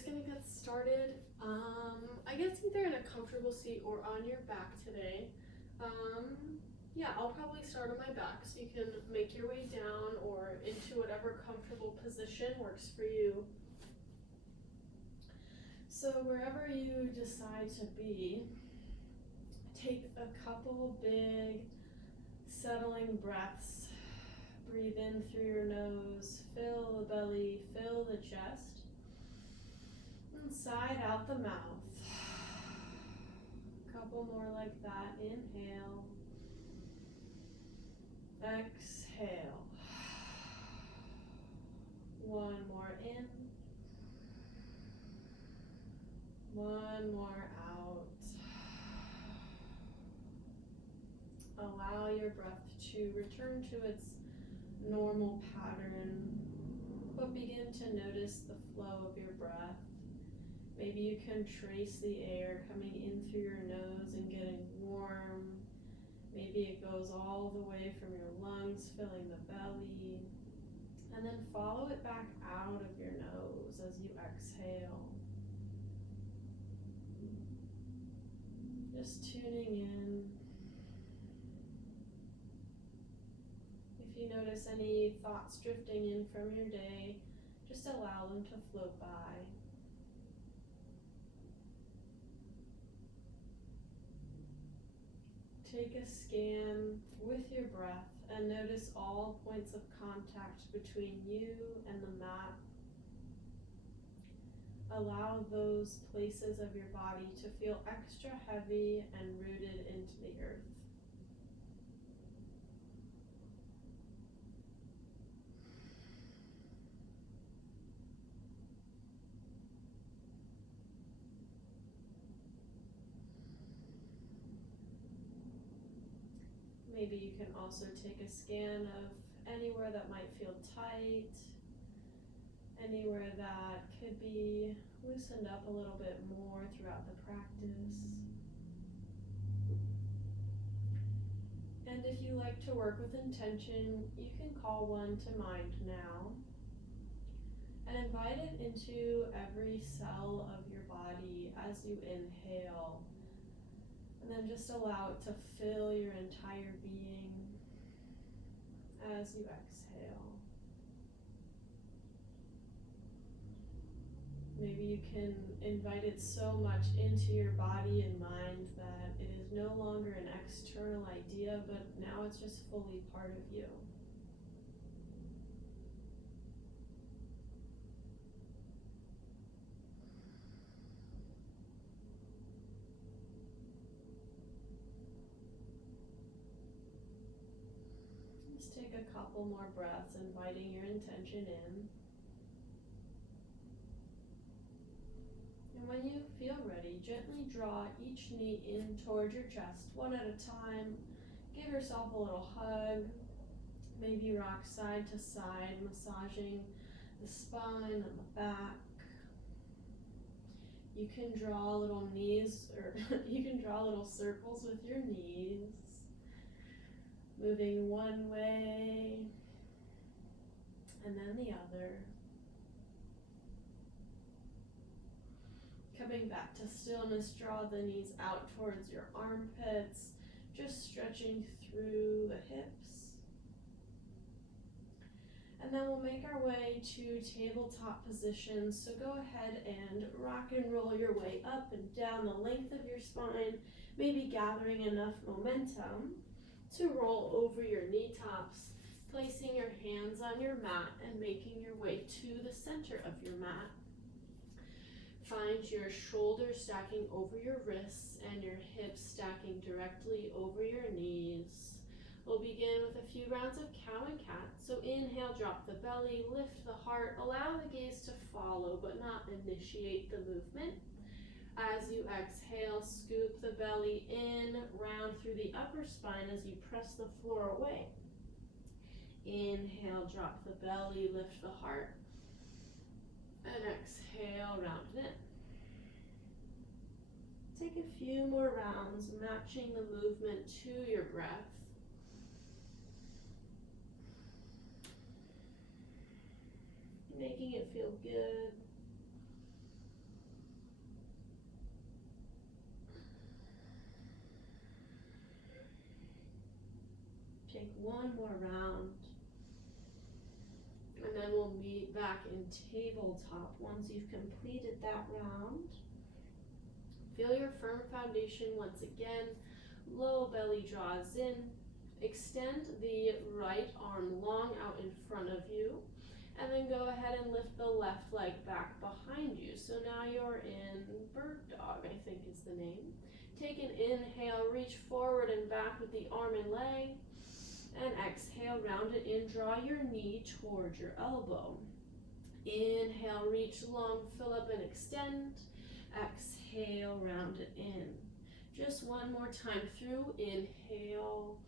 just gonna get started. I guess either in a comfortable seat or on your back today. Yeah, I'll probably start on my back so you can make your way down or into whatever comfortable position works for you. So wherever you decide to be, take a couple big settling breaths. Breathe in through your nose, fill the belly, fill the chest, and sigh out the mouth. A couple more like that. Inhale, exhale. One more in, one more out. Allow your breath to return to its normal pattern, but begin to notice the flow of your breath. Maybe you can trace the air coming in through your nose and getting warm. Maybe it goes all the way from your lungs, filling the belly, and then follow it back out of your nose as you exhale. Just tuning in. If you notice any thoughts drifting in from your day, just allow them to float by. Take a scan with your breath and notice all points of contact between you and the mat. Allow those places of your body to feel extra heavy and rooted into the earth. Maybe you can also take a scan of anywhere that might feel tight, anywhere that could be loosened up a little bit more throughout the practice. And if you like to work with intention, you can call one to mind now and invite it into every cell of your body as you inhale. And then just allow it to fill your entire being as you exhale. Maybe you can invite it so much into your body and mind that it is no longer an external idea, but now it's just fully part of you. Just take a couple more breaths, inviting your intention in. And when you feel ready, gently draw each knee in towards your chest, one at a time. Give yourself a little hug. Maybe rock side to side, massaging the spine and the back. You can draw little you can draw little circles with your knees. Moving one way and then the other. Coming back to stillness, draw the knees out towards your armpits, just stretching through the hips. And then we'll make our way to tabletop position. So go ahead and rock and roll your way up and down the length of your spine, maybe gathering enough momentum to roll over your knee tops, placing your hands on your mat and making your way to the center of your mat. Find your shoulders stacking over your wrists and your hips stacking directly over your knees. We'll begin with a few rounds of cow and cat. So inhale, drop the belly, lift the heart, allow the gaze to follow but not initiate the movement. As you exhale, scoop the belly in, round through the upper spine as you press the floor away. Inhale, drop the belly, lift the heart. And exhale, round it in. Take a few more rounds, matching the movement to your breath. Making it feel good. Take one more round. And then we'll meet back in tabletop once you've completed that round. Feel your firm foundation once again. Low belly draws in. Extend the right arm long out in front of you. And then go ahead and lift the left leg back behind you. So now you're in bird dog, I think is the name. Take an inhale, reach forward and back with the arm and leg. And exhale, round it in, draw your knee towards your elbow. Inhale, reach long, fill up and extend. Exhale, round it in. Just one more time through, inhale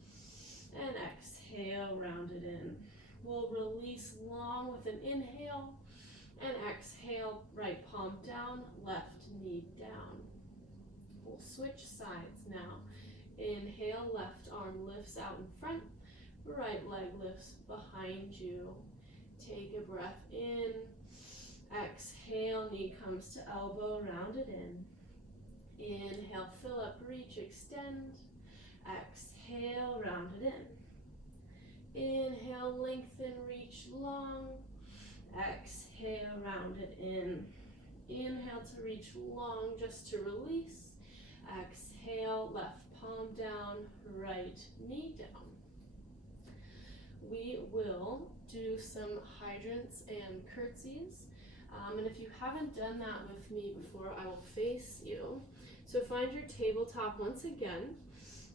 and exhale, round it in. We'll release long with an inhale and exhale, right palm down, left knee down. We'll switch sides now. Inhale, left arm lifts out in front, right leg lifts behind you. Take a breath in. Exhale, knee comes to elbow, round it in. Inhale, fill up, reach, extend. Exhale, round it in. Inhale, lengthen, reach long. Exhale, round it in. Inhale to reach long, just to release. Exhale, left palm down, right knee down. We will do some hydrants and curtsies. And if you haven't done that with me before, I will face you. So find your tabletop once again,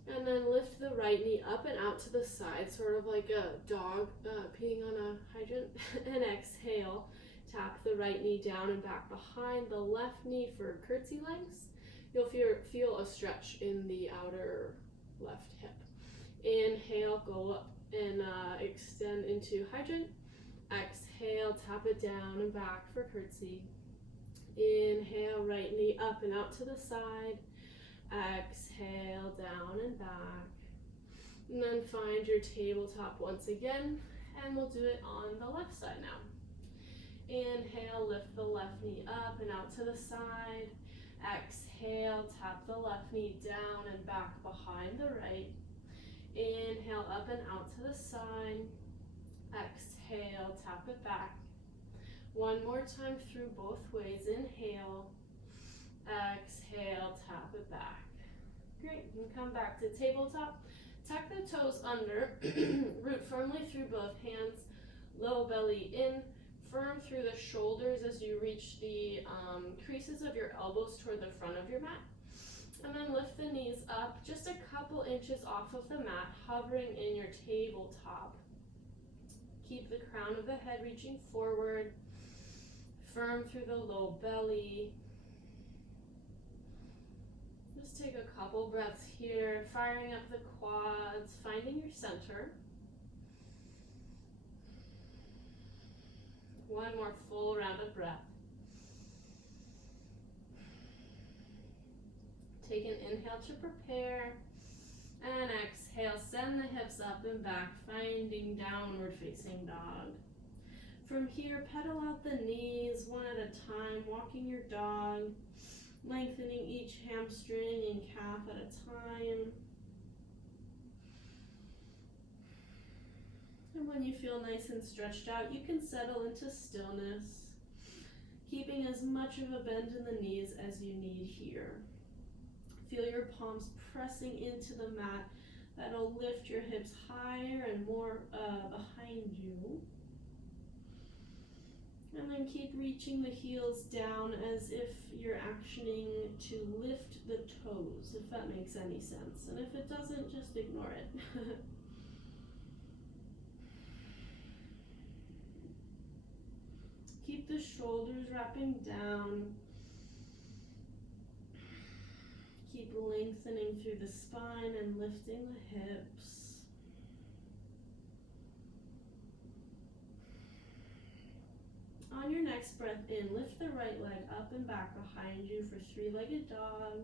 and then lift the right knee up and out to the side, sort of like a dog peeing on a hydrant. And exhale, tap the right knee down and back behind the left knee for curtsy legs. You'll feel a stretch in the outer left hip. Inhale, go up and extend into hydrant. Exhale, tap it down and back for curtsy. Inhale, right knee up and out to the side. Exhale, down and back. And then find your tabletop once again, and we'll do it on the left side now. Inhale, lift the left knee up and out to the side. Exhale, tap the left knee down and back behind the right. Inhale, up and out to the side. Exhale, tap it back. One more time through both ways. Inhale. Exhale, tap it back. Great, you can come back to tabletop. Tuck the toes under, root firmly through both hands, low belly in, firm through the shoulders as you reach the creases of your elbows toward the front of your mat. And then lift the knees up just a couple inches off of the mat, hovering in your tabletop. Keep the crown of the head reaching forward, firm through the low belly. Just take a couple breaths here, firing up the quads, finding your center. One more full round of breath. Take an inhale to prepare, and exhale, send the hips up and back, finding downward facing dog. From here, pedal out the knees one at a time, walking your dog, lengthening each hamstring and calf at a time. And when you feel nice and stretched out, you can settle into stillness, keeping as much of a bend in the knees as you need here. Feel your palms pressing into the mat. That'll lift your hips higher and more behind you. And then keep reaching the heels down as if you're actioning to lift the toes, if that makes any sense. And if it doesn't, just ignore it. Keep the shoulders wrapping down. Keep lengthening through the spine and lifting the hips. On your next breath in, lift the right leg up and back behind you for three-legged dog.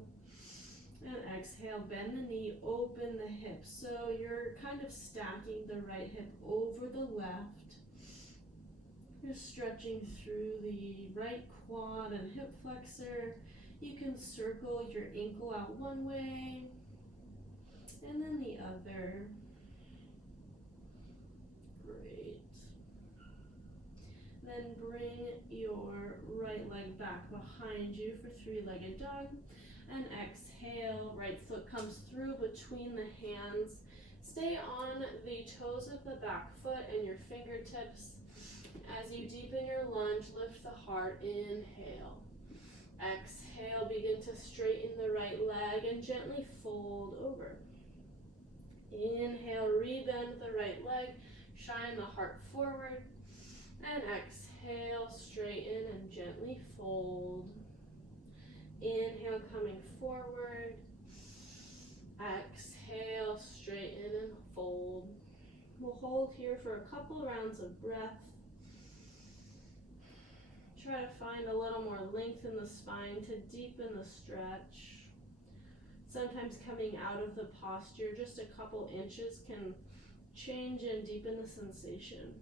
And exhale, bend the knee, open the hip. So you're kind of stacking the right hip over the left. You're stretching through the right quad and hip flexor. You can circle your ankle out one way and then the other. leg back behind you for three-legged dog. And exhale, right foot comes through between the hands. Stay on the toes of the back foot and your fingertips. As you deepen your lunge, lift the heart, inhale. Exhale, begin to straighten the right leg and gently fold over. Inhale, rebend the right leg, shine the heart forward. And exhale, straighten and gently fold. Inhale, coming forward. Exhale, straighten and fold. We'll hold here for a couple rounds of breath. Try to find a little more length in the spine to deepen the stretch. Sometimes coming out of the posture, just a couple inches can change and deepen the sensation.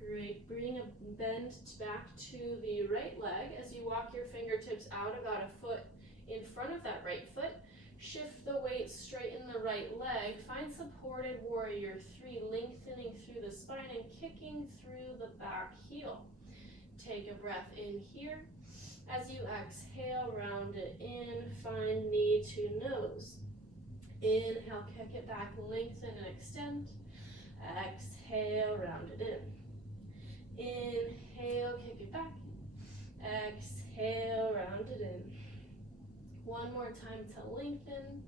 Great, bring a bend back to the right leg as you walk your fingertips out about a foot in front of that right foot. Shift the weight, straighten the right leg. Find supported warrior 3, lengthening through the spine and kicking through the back heel. Take a breath in here. As you exhale, round it in, find knee to nose. Inhale, kick it back, lengthen and extend. Exhale, round it in. Inhale, kick it back. Exhale, round it in. One more time to lengthen.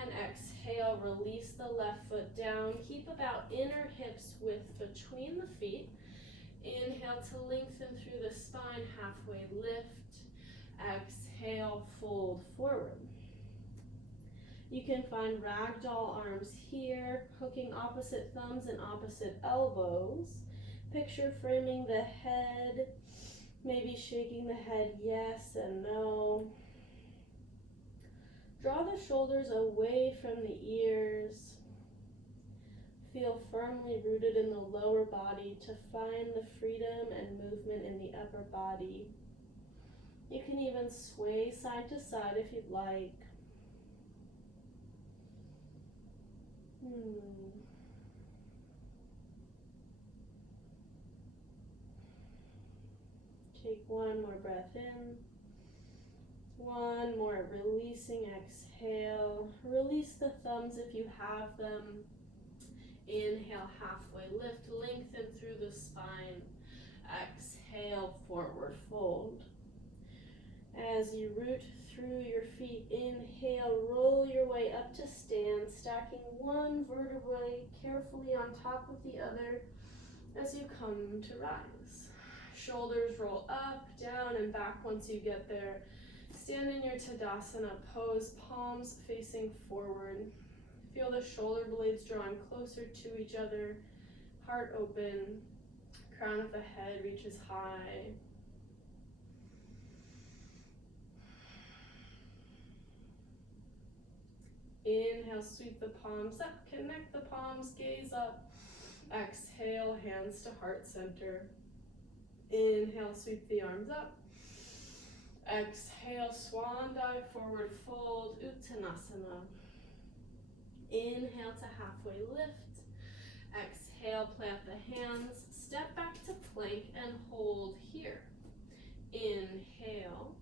And exhale, release the left foot down. Keep about inner hips width between the feet. Inhale to lengthen through the spine, halfway lift. Exhale, fold forward. You can find ragdoll arms here, hooking opposite thumbs and opposite elbows. Picture framing the head, maybe shaking the head yes and no. Draw the shoulders away from the ears. Feel firmly rooted in the lower body to find the freedom and movement in the upper body. You can even sway side to side if you'd like. Take one more breath in. One more, releasing, exhale. Release the thumbs if you have them. Inhale, halfway lift, lengthen through the spine. Exhale, forward fold. As you root through your feet, inhale, roll your way up to stand, stacking one vertebrae carefully on top of the other as you come to rise. Shoulders roll up, down, and back once you get there. Stand in your Tadasana pose, palms facing forward. Feel the shoulder blades drawing closer to each other, heart open, crown of the head reaches high. Inhale, sweep the palms up, connect the palms, gaze up. Exhale, hands to heart center. Inhale, sweep the arms up. Exhale, swan dive, forward fold, Uttanasana. Inhale to halfway lift. Exhale, plant the hands, step back to plank and hold here. Inhale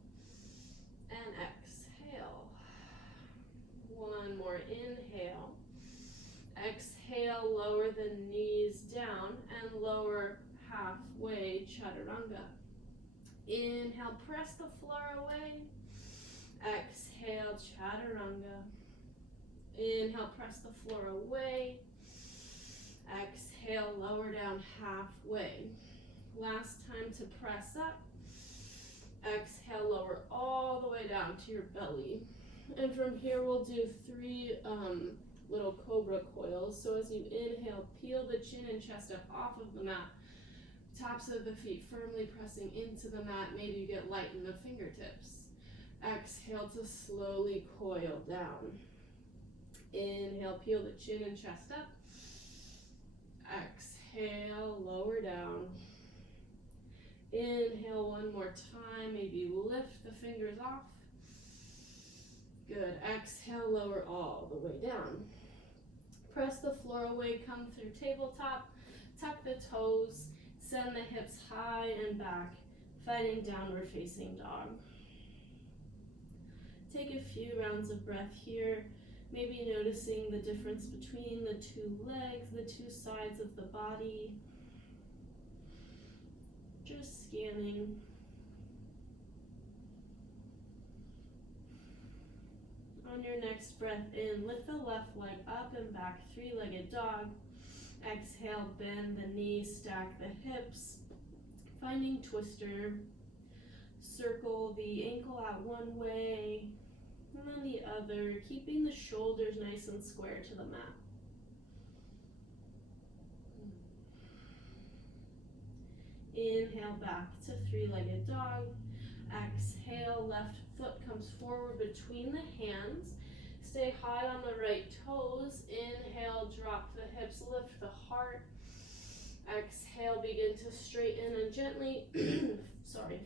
and exhale. One more inhale. Exhale, lower the knees down and lower halfway chaturanga. Inhale, press the floor away. Exhale, chaturanga. Inhale, press the floor away. Exhale, lower down halfway. Last time to press up. Exhale, lower all the way down to your belly. And from here we'll do 3 little cobra coils. So as you inhale, peel the chin and chest up off of the mat. Tops of the feet firmly pressing into the mat. Maybe you get light in the fingertips. Exhale to slowly coil down. Inhale, peel the chin and chest up. Exhale, lower down. Inhale one more time. Maybe lift the fingers off. Good. Exhale, lower all the way down. Press the floor away, come through tabletop, tuck the toes, send the hips high and back, finding downward facing dog. Take a few rounds of breath here, maybe noticing the difference between the two legs, the two sides of the body. Just scanning. On your next breath in, lift the left leg up and back, three-legged dog. Exhale, bend the knees, stack the hips, finding twister. Circle the ankle out one way and then the other, keeping the shoulders nice and square to the mat. Inhale back to three-legged dog. Exhale, left foot comes forward between the hands. Stay high on the right toes. Inhale, drop the hips, lift the heart. Exhale, begin to straighten and gently,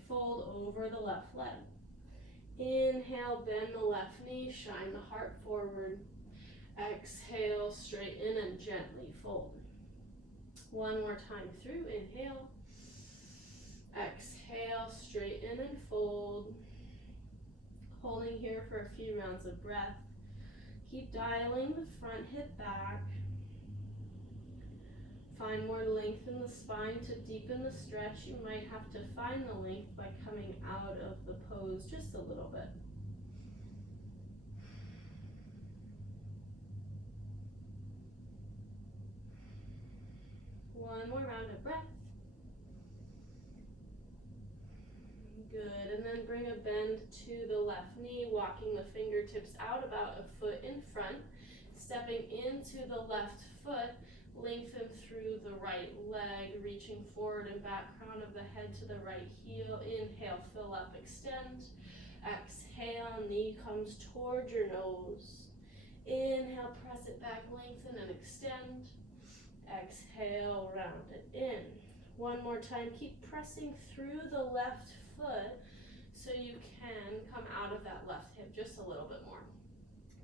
fold over the left leg. Inhale, bend the left knee, shine the heart forward. Exhale, straighten and gently fold. One more time through, inhale. Exhale, straighten and fold. Holding here for a few rounds of breath. Keep dialing the front hip back. Find more length in the spine to deepen the stretch. You might have to find the length by coming out of the pose just a little bit. One more round of breath. Good, and then bring a bend to the left knee, walking the fingertips out about a foot in front, stepping into the left foot, lengthen through the right leg, reaching forward and back, crown of the head to the right heel. Inhale, fill up, extend. Exhale, knee comes toward your nose. Inhale, press it back, lengthen and extend. Exhale, round it in. One more time, keep pressing through the left foot so you can come out of that left hip just a little bit more.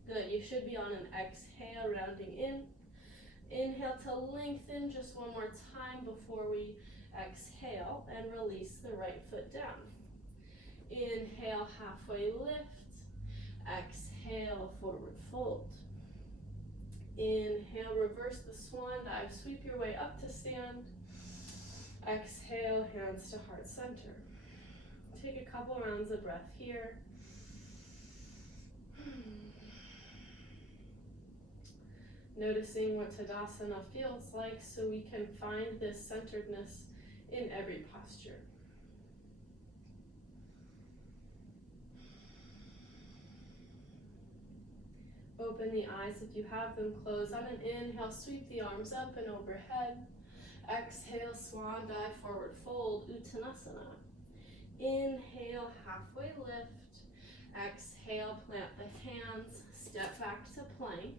Good, you should be on an exhale, rounding in. Inhale to lengthen just one more time before we exhale and release the right foot down. Inhale, halfway lift. Exhale, forward fold. Inhale, reverse the swan dive, sweep your way up to stand. Exhale, hands to heart center. Take a couple rounds of breath here. Noticing what Tadasana feels like so we can find this centeredness in every posture. Open the eyes if you have them closed. On an inhale, sweep the arms up and overhead. Exhale, swan dive, forward fold, Uttanasana. Inhale, halfway lift. Exhale, plant the hands, step back to plank.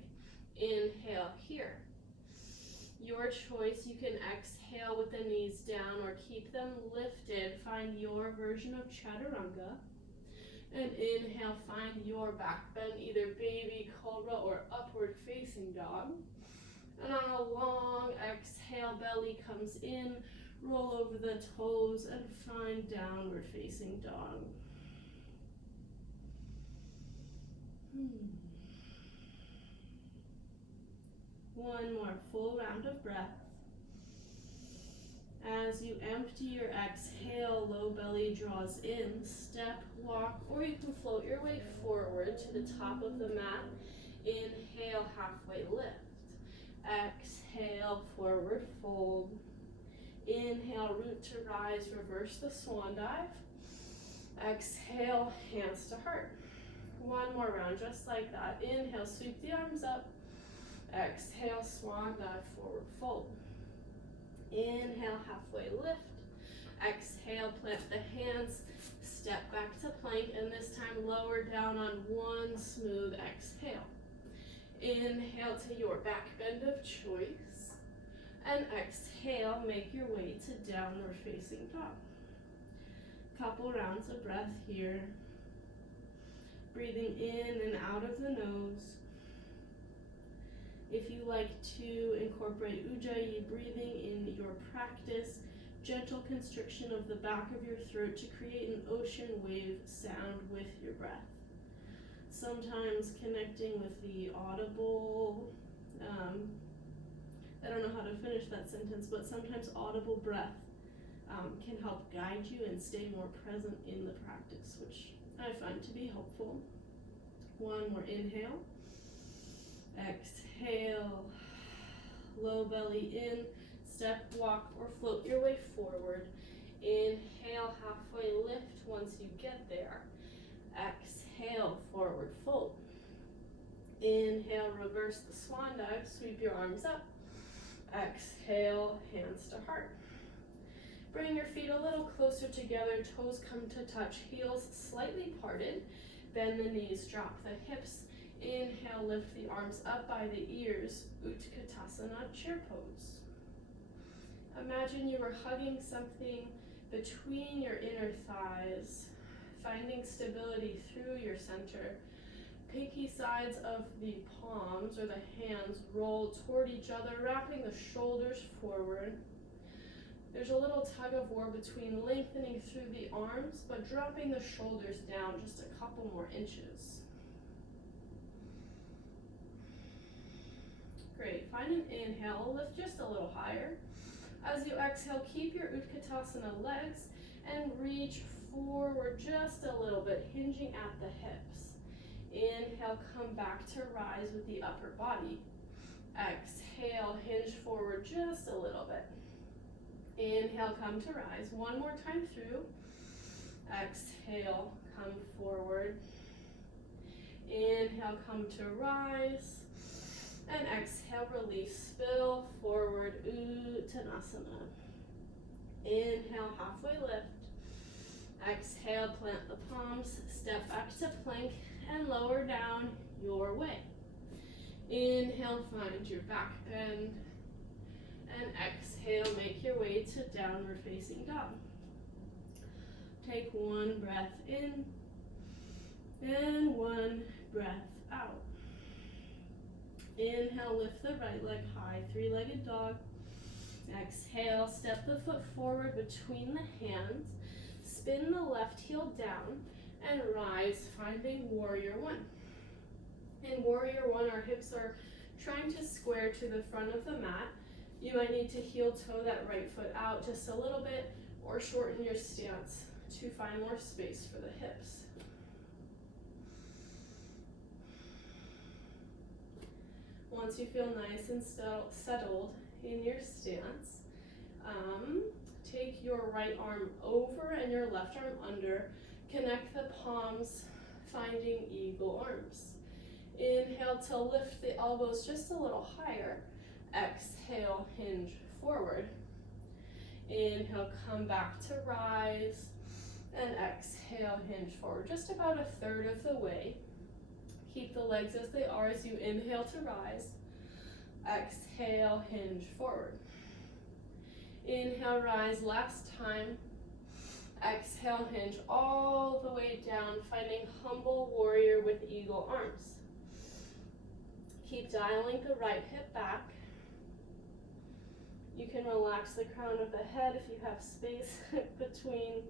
Inhale here. Your choice, you can exhale with the knees down or keep them lifted. Find your version of Chaturanga. And inhale, find your back bend, either baby, cobra, or upward facing dog. And on a long exhale, belly comes in, roll over the toes, and find downward facing dog. One more full round of breath. As you empty your exhale, low belly draws in, step, walk, or you can float your way forward to the top of the mat. Inhale, halfway lift. Exhale, forward fold. Inhale, root to rise, reverse the swan dive. Exhale, hands to heart. One more round, just like that. Inhale, sweep the arms up. Exhale, swan dive, forward fold. Inhale, halfway lift. Exhale, plant the hands, step back to plank, and this time lower down on one smooth exhale. Inhale to your back bend of choice. And exhale, make your way to downward facing dog. Couple rounds of breath here. Breathing in and out of the nose. If you like to incorporate ujjayi breathing in your practice, gentle constriction of the back of your throat to create an ocean wave sound with your breath. Sometimes connecting with the audible, I don't know how to finish that sentence, but sometimes audible breath can help guide you and stay more present in the practice, which I find to be helpful. One more inhale. Exhale. Low belly in. Step, walk, or float your way forward. Inhale, halfway lift once you get there. Exhale, forward fold. Inhale, reverse the swan dive, sweep your arms up. Exhale, hands to heart. Bring your feet a little closer together, toes come to touch, heels slightly parted. Bend the knees, drop the hips. Inhale, lift the arms up by the ears, Utkatasana, chair pose. Imagine you were hugging something between your inner thighs, finding stability through your center. Pinky sides of the palms or the hands roll toward each other, wrapping the shoulders forward. There's a little tug of war between lengthening through the arms, but dropping the shoulders down just a couple more inches. Great, find an inhale, lift just a little higher. As you exhale, keep your Utkatasana legs and reach forward just a little bit, hinging at the hips. Inhale, come back to rise with the upper body. Exhale, hinge forward just a little bit. Inhale, come to rise. One more time through. Exhale, come forward. Inhale, come to rise. And exhale, release, spill forward, Uttanasana. Inhale, halfway lift. Exhale, plant the palms, step back to plank, and lower down your way. Inhale, find your back bend. And exhale, make your way to downward facing dog. Take one breath in and one breath out. Inhale, lift the right leg high, three-legged dog. Exhale, step the foot forward between the hands. Spin the left heel down and rise, finding warrior one. In warrior one, our hips are trying to square to the front of the mat. You might need to heel toe that right foot out just a little bit or shorten your stance to find more space for the hips. Once you feel nice and settled in your stance, take your right arm over and your left arm under. Connect the palms, finding eagle arms. Inhale to lift the elbows just a little higher. Exhale, hinge forward. Inhale, come back to rise. And exhale, hinge forward. Just about a third of the way. Keep the legs as they are as you inhale to rise. Exhale, hinge forward. Inhale, rise last time. Exhale, hinge all the way down, finding humble warrior with eagle arms. Keep dialing the right hip back. You can relax the crown of the head if you have space between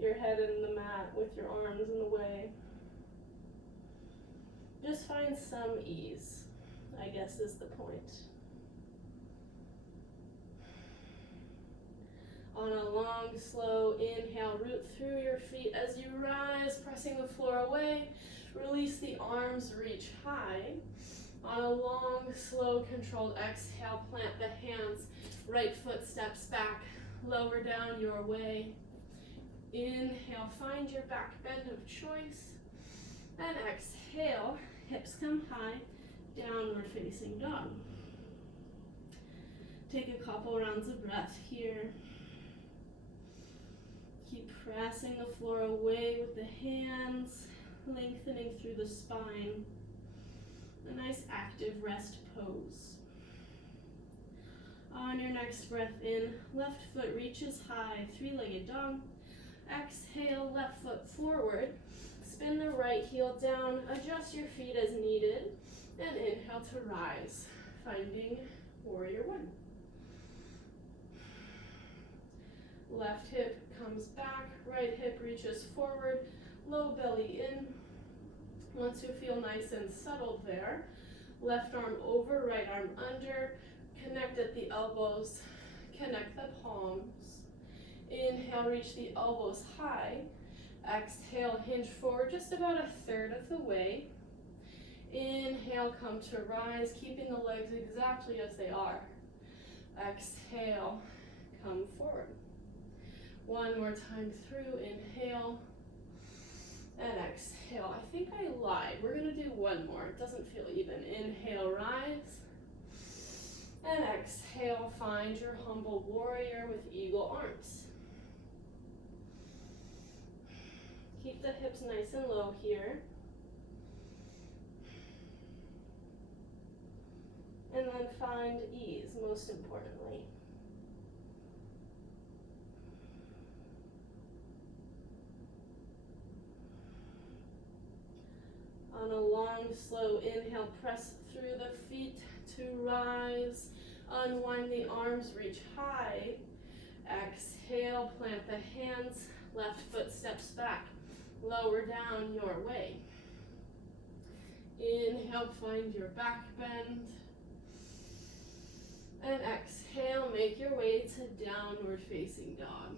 your head and the mat with your arms in the way. Just find some ease, I guess is the point. On a long, slow inhale, root through your feet as you rise, pressing the floor away. Release the arms, reach high. On a long, slow, controlled exhale, plant the hands. Right foot steps back, lower down your way. Inhale, find your back bend of choice. And exhale, hips come high, downward facing dog. Take a couple rounds of breath here. Keep pressing the floor away with the hands, lengthening through the spine. A nice active rest pose. On your next breath in, left foot reaches high, three-legged dog. Exhale, left foot forward. Spin the right heel down, adjust your feet as needed. And inhale to rise, finding warrior one. Left hip comes back, right hip reaches forward, low belly in. Once you feel nice and settled there, left arm over, right arm under, connect at the elbows, connect the palms. Inhale, reach the elbows high. Exhale, hinge forward just about a third of the way. Inhale, come to rise, keeping the legs exactly as they are. Exhale, come forward. One more time through, inhale and exhale. I think I lied. We're gonna do one more. It doesn't feel even. Inhale, rise. And exhale, find your humble warrior with eagle arms. Keep the hips nice and low here. And then find ease, most importantly. On a long, slow inhale, press through the feet to rise. Unwind the arms, reach high. Exhale, plant the hands, left foot steps back. Lower down your way. Inhale, find your back bend. And exhale, make your way to downward facing dog.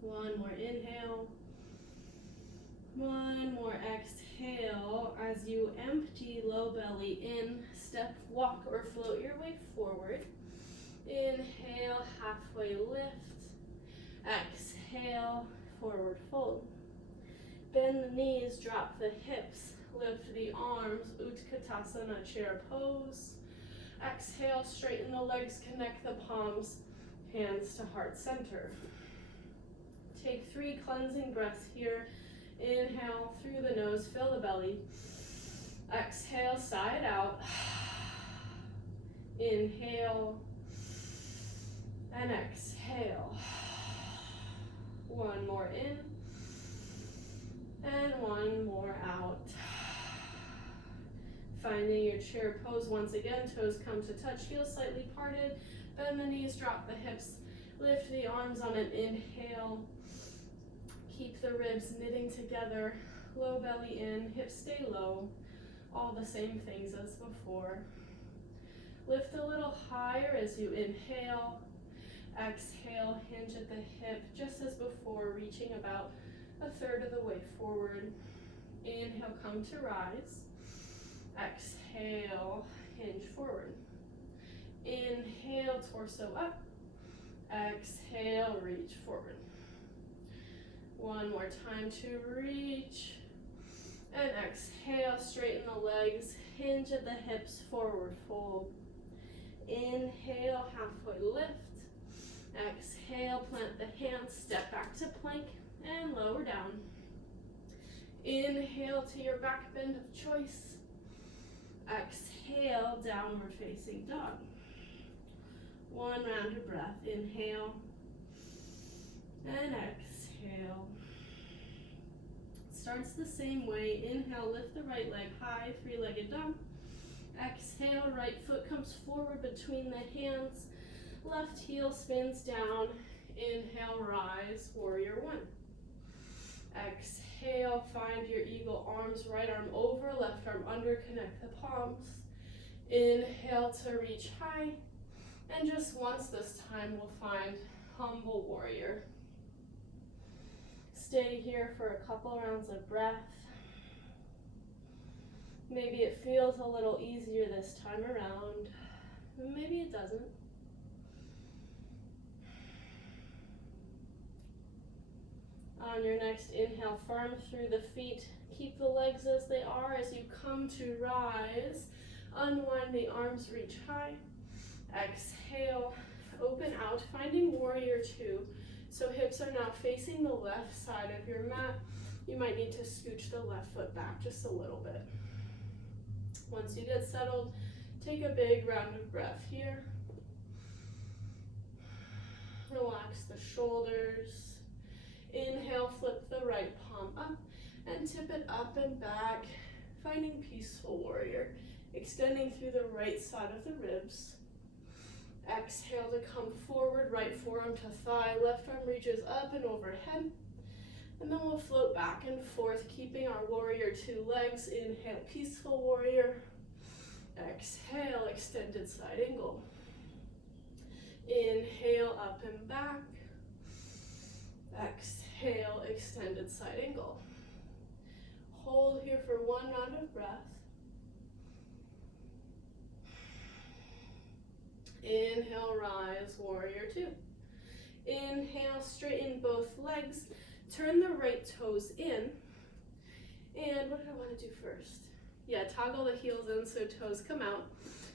One more inhale. One more exhale. As you empty, low belly in, step, walk, or float your way forward. Inhale, halfway lift. Exhale, forward fold. Bend the knees, drop the hips, lift the arms, Utkatasana chair pose. Exhale, straighten the legs, connect the palms, hands to heart center. Take 3 cleansing breaths here. Inhale through the nose, fill the belly. Exhale, side out. Inhale and exhale. One more in and one more out. Finding your chair pose once again, toes come to touch, heels slightly parted. Bend the knees, drop the hips, lift the arms on an inhale. Keep the ribs knitting together, low belly in, hips stay low. All the same things as before. Lift a little higher as you inhale. Exhale, hinge at the hip, just as before, reaching about a third of the way forward. Inhale, come to rise. Exhale, hinge forward. Inhale, torso up. Exhale, reach forward. One more time to reach. And exhale, straighten the legs, hinge at the hips, forward fold. Inhale, halfway lift. Exhale, plant the hands, step back to plank, and lower down. Inhale to your back bend of choice. Exhale, downward facing dog. One round of breath. Inhale and exhale. Starts the same way. Inhale, lift the right leg high, 3-legged dog. Exhale, right foot comes forward between the hands. Left heel spins down. Inhale, rise, warrior one. Exhale, find your eagle arms, right arm over, left arm under, connect the palms. Inhale to reach high. And just once this time, we'll find humble warrior. Stay here for a couple rounds of breath. Maybe it feels a little easier this time around. Maybe it doesn't. On your next inhale, firm through the feet. Keep the legs as they are as you come to rise. Unwind the arms, reach high. Exhale, open out, finding warrior two. So hips are now facing the left side of your mat. You might need to scooch the left foot back just a little bit. Once you get settled, take a big round of breath here. Relax relax the shoulders. Inhale, flip the right palm up and tip it up and back, finding peaceful warrior, extending through the right side of the ribs. Exhale to come forward, right forearm to thigh, left arm reaches up and overhead. And then we'll float back and forth, keeping our warrior two legs. Inhale, peaceful warrior. Exhale, extended side angle. Inhale, up and back. Exhale, extended side angle. Hold here for one round of breath. Inhale, rise, warrior two. Inhale, straighten both legs. Turn the right toes in. And what did I want to do first? Yeah, toggle the heels in so toes come out.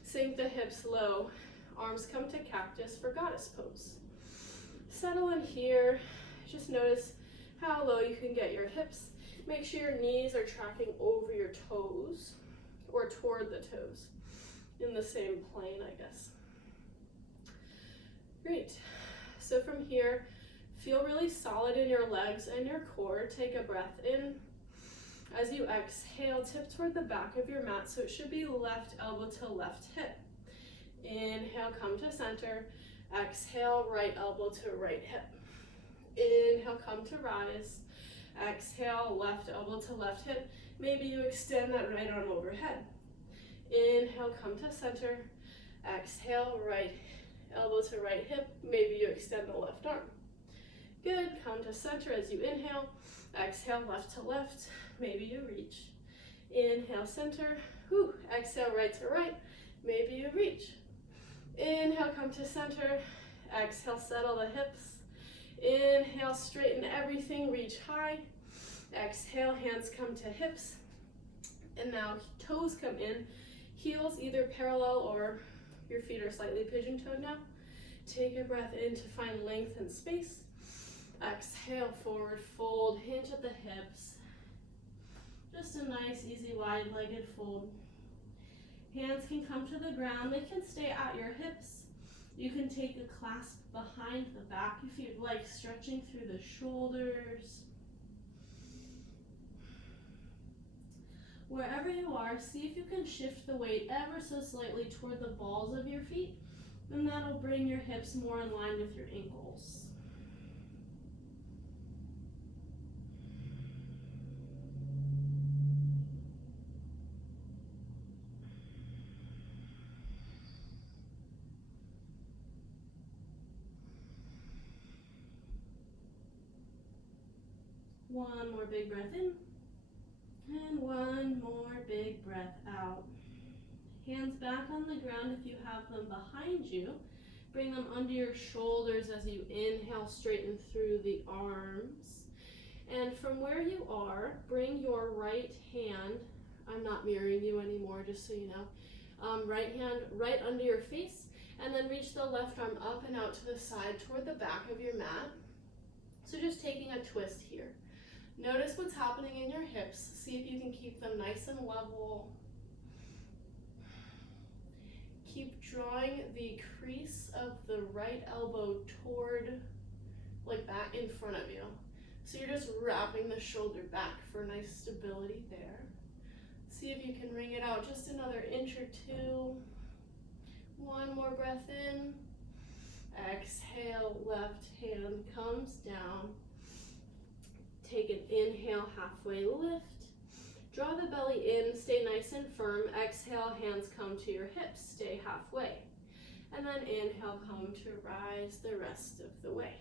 Sink the hips low. Arms come to cactus for goddess pose. Settle in here. Just notice how low you can get your hips. Make sure your knees are tracking over your toes or toward the toes in the same plane, I guess. Great. So from here, feel really solid in your legs and your core. Take a breath in. As you exhale, tip toward the back of your mat, so it should be left elbow to left hip. Inhale, come to center. Exhale, right elbow to right hip. Inhale, come to rise. Exhale, left elbow to left hip. Maybe you extend that right arm overhead. Inhale, come to center. Exhale, right elbow to right hip. Maybe you extend the left arm. Good, come to center as you inhale. Exhale, left to left. Maybe you reach. Inhale, center. Whew. Exhale, right to right. Maybe you reach. Inhale, come to center. Exhale, settle the hips. Inhale, straighten everything, reach high. Exhale, hands come to hips. And now toes come in. Heels either parallel or your feet are slightly pigeon-toed now. Take a breath in to find length and space. Exhale, forward fold, hinge at the hips. Just a nice, easy, wide-legged fold. Hands can come to the ground. They can stay at your hips. You can take a clasp behind the back if you'd like, stretching through the shoulders. Wherever you are, see if you can shift the weight ever so slightly toward the balls of your feet, and that'll bring your hips more in line with your ankles. One more big breath in, and one more big breath out. Hands back on the ground if you have them behind you. Bring them under your shoulders as you inhale, straighten through the arms. And from where you are, bring your right hand, I'm not mirroring you anymore, just so you know, right hand right under your face, and then reach the left arm up and out to the side toward the back of your mat. So just taking a twist here. Notice what's happening in your hips. See if you can keep them nice and level. Keep drawing the crease of the right elbow toward, like back in front of you. So you're just wrapping the shoulder back for nice stability there. See if you can wring it out just another inch or two. One more breath in. Exhale, left hand comes down. Take an inhale, halfway lift. Draw the belly in, stay nice and firm. Exhale, hands come to your hips, stay halfway. And then inhale, come to rise the rest of the way.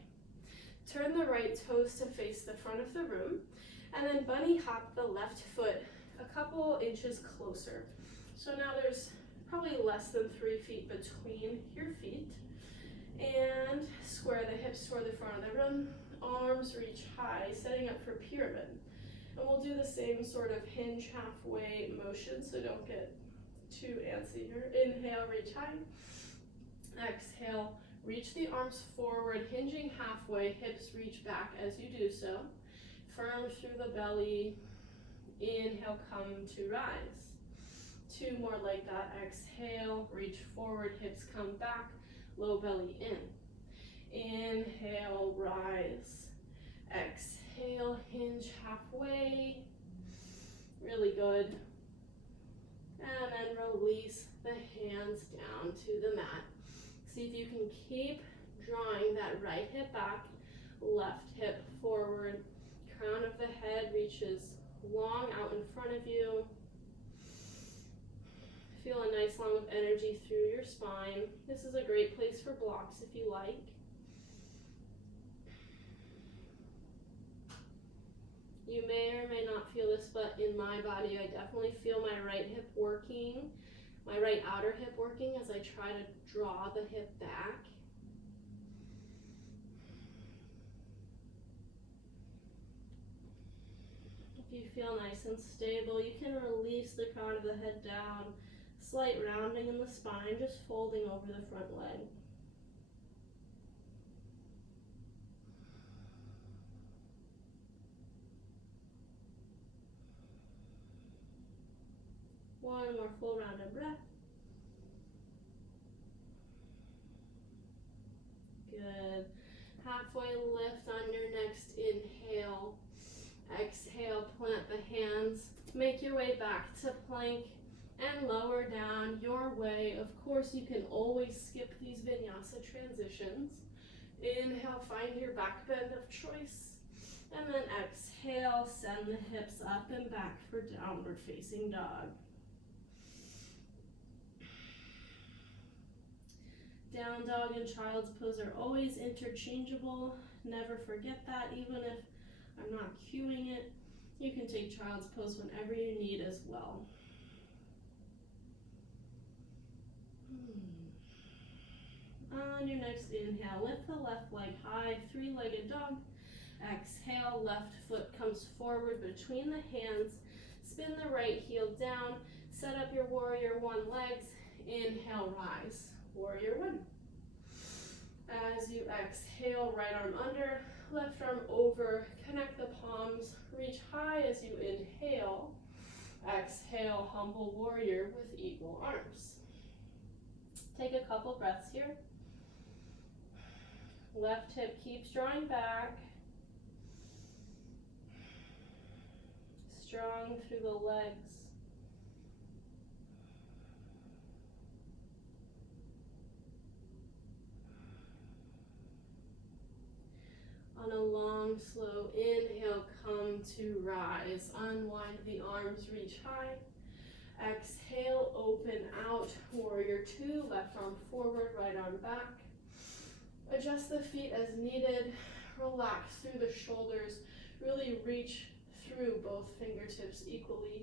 Turn the right toes to face the front of the room, and then bunny hop the left foot a couple inches closer. So now there's probably less than 3 feet between your feet. And square the hips toward the front of the room. Arms reach high, setting up for pyramid. And we'll do the same sort of hinge halfway motion, so don't get too antsy here. Inhale, reach high. Exhale, reach the arms forward, hinging halfway, hips reach back as you do so. Firm through the belly. Inhale, come to rise. 2 more like that. Exhale, reach forward, hips come back, low belly in. Inhale, rise. Exhale, hinge halfway. Really good. And then release the hands down to the mat. See if you can keep drawing that right hip back, left hip forward. Crown of the head reaches long out in front of you. Feel a nice line of energy through your spine. This is a great place for blocks if you like. You may or may not feel this, but in my body, I definitely feel my right hip working, my right outer hip working as I try to draw the hip back. If you feel nice and stable, you can release the crown of the head down, slight rounding in the spine, just folding over the front leg. One more full round of breath. Good. Halfway lift on your next inhale. Exhale, plant the hands. Make your way back to plank and lower down your way. Of course, you can always skip these vinyasa transitions. Inhale, find your back bend of choice. And then exhale, send the hips up and back for downward facing dog. Down dog and child's pose are always interchangeable. Never forget that, even if I'm not cueing it. You can take child's pose whenever you need as well. On your next inhale, lift the left leg high, three-legged dog. Exhale, left foot comes forward between the hands. Spin the right heel down. Set up your warrior one legs. Inhale, rise. Warrior one. As you exhale, right arm under, left arm over, connect the palms, reach high as you inhale. Exhale, humble warrior with eagle arms. Take a couple breaths here. Left hip keeps drawing back. Strong through the legs. On a long, slow inhale, come to rise. Unwind the arms, reach high. Exhale, open out, warrior two, left arm forward, right arm back. Adjust the feet as needed. Relax through the shoulders. Really reach through both fingertips equally.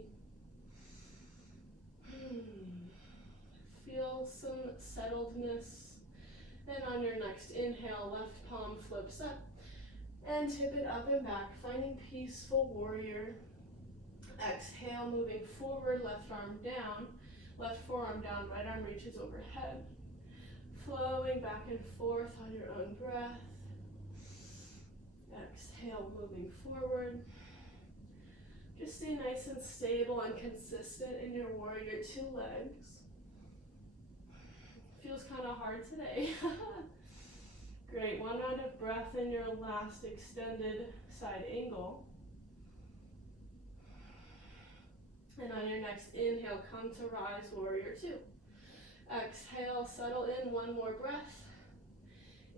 Feel some settledness. And on your next inhale, left palm flips up. And tip it up and back, finding peaceful warrior. Exhale, moving forward, left arm down, left forearm down, right arm reaches overhead. Flowing back and forth on your own breath. Exhale, moving forward. Just stay nice and stable and consistent in your warrior two legs. Feels kind of hard today. Great, one round of breath in your last extended side angle. And on your next inhale, come to rise, warrior two. Exhale, settle in, one more breath.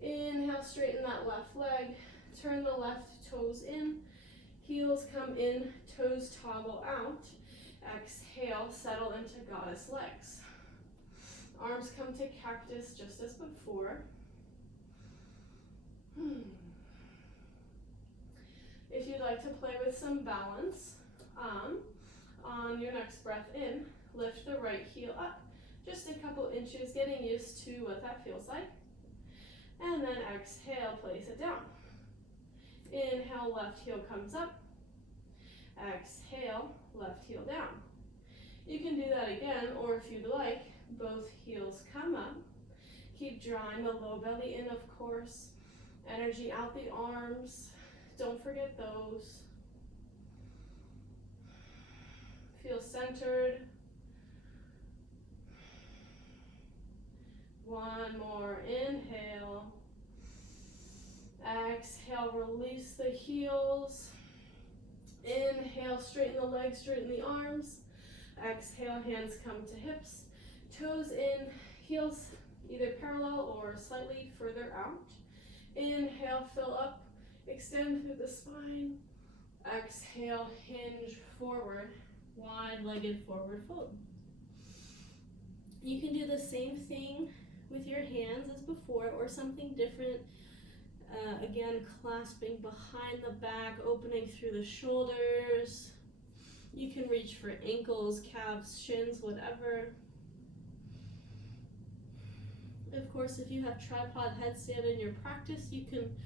Inhale, straighten that left leg. Turn the left toes in. Heels come in, toes toggle out. Exhale, settle into goddess legs. Arms come to cactus just as before. If you'd like to play with some balance, on your next breath in, lift the right heel up, just a couple inches, getting used to what that feels like. And then exhale, place it down. Inhale, left heel comes up. Exhale, left heel down. You can do that again, or if you'd like, both heels come up. Keep drawing the low belly in, of course. Energy out the arms. Don't forget those. Feel centered. One more inhale. Exhale, release the heels. Inhale, straighten the legs, straighten the arms. Exhale, hands come to hips. Toes in, heels either parallel or slightly further out. Inhale, fill up, extend through the spine. Exhale, hinge forward, wide-legged forward fold. You can do the same thing with your hands as before or something different. Again, clasping behind the back, opening through the shoulders. You can reach for ankles, calves, shins, whatever. Of course, if you have tripod headstand in your practice, you can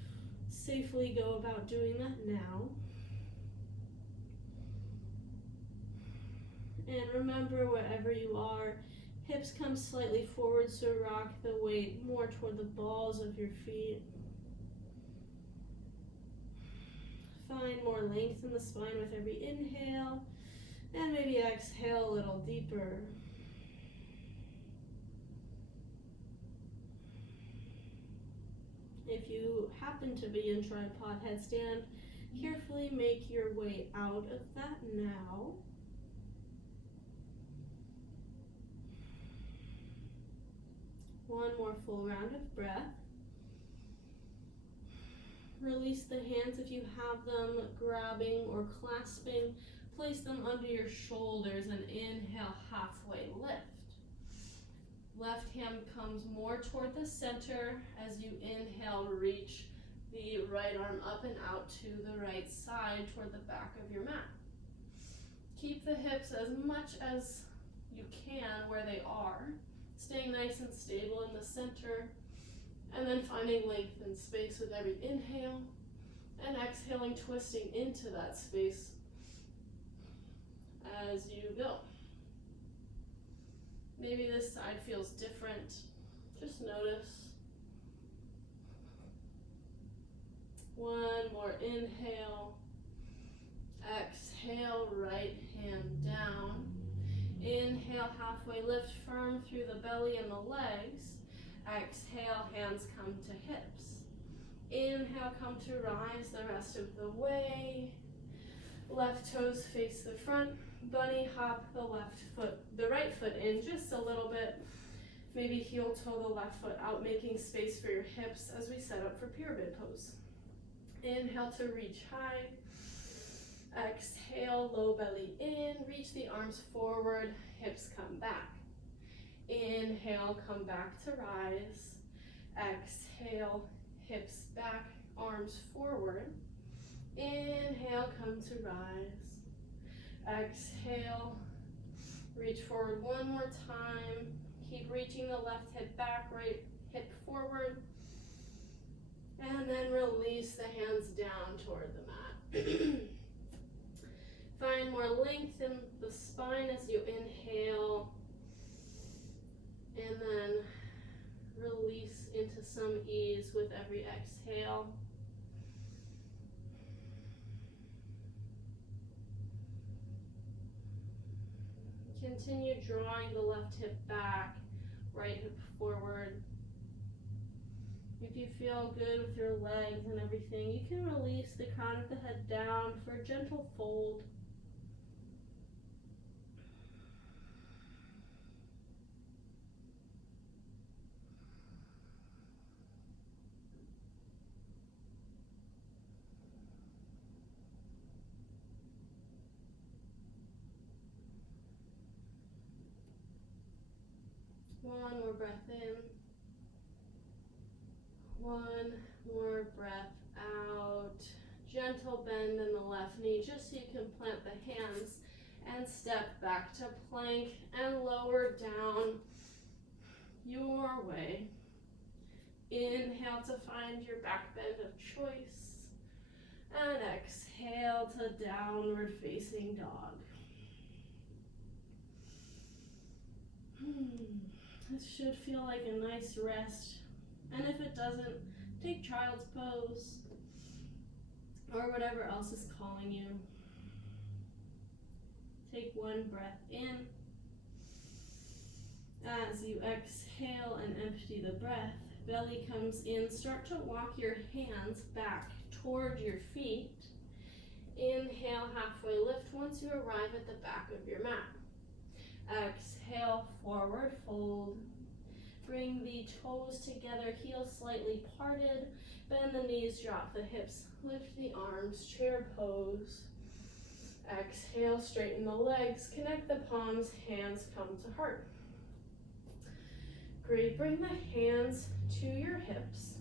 safely go about doing that now. And remember, wherever you are, hips come slightly forward, so rock the weight more toward the balls of your feet. Find more length in the spine with every inhale, and maybe exhale a little deeper. If you happen to be in tripod headstand, carefully make your way out of that now. One more full round of breath. Release the hands if you have them, grabbing or clasping. Place them under your shoulders and inhale, halfway lift. Left hand comes more toward the center. As you inhale, reach the right arm up and out to the right side toward the back of your mat. Keep the hips as much as you can where they are, staying nice and stable in the center, and then finding length and space with every inhale, and exhaling, twisting into that space as you go. Maybe this side feels different. Just notice. One more inhale. Exhale, right hand down. Inhale, halfway lift, firm through the belly and the legs. Exhale, hands come to hips. Inhale, come to rise the rest of the way. Left toes face the front. Bunny hop the right foot in just a little bit. Maybe heel toe the left foot out, making space for your hips as we set up for pyramid pose. Inhale to reach high. Exhale, low belly in. Reach the arms forward, hips come back. Inhale, come back to rise. Exhale, hips back, arms forward. Inhale, come to rise. Exhale, reach forward one more time. Keep reaching the left hip back, right hip forward. And then release the hands down toward the mat. Find more length in the spine as you inhale. And then release into some ease with every exhale. Continue drawing the left hip back, right hip forward. If you feel good with your legs and everything, you can release the crown of the head down for a gentle fold. One more breath in. One more breath out. Gentle bend in the left knee just so you can plant the hands and step back to plank and lower down your way. Inhale to find your back bend of choice. And exhale to downward facing dog. This should feel like a nice rest. And if it doesn't, take child's pose or whatever else is calling you. Take one breath in. As you exhale and empty the breath, belly comes in. Start to walk your hands back toward your feet. Inhale, halfway lift once you arrive at the back of your mat. Exhale, forward fold. Bring the toes together, heels slightly parted. Bend the knees, drop the hips. Lift the arms, chair pose. Exhale, straighten the legs, connect the palms, hands come to heart. Great, bring the hands to your hips.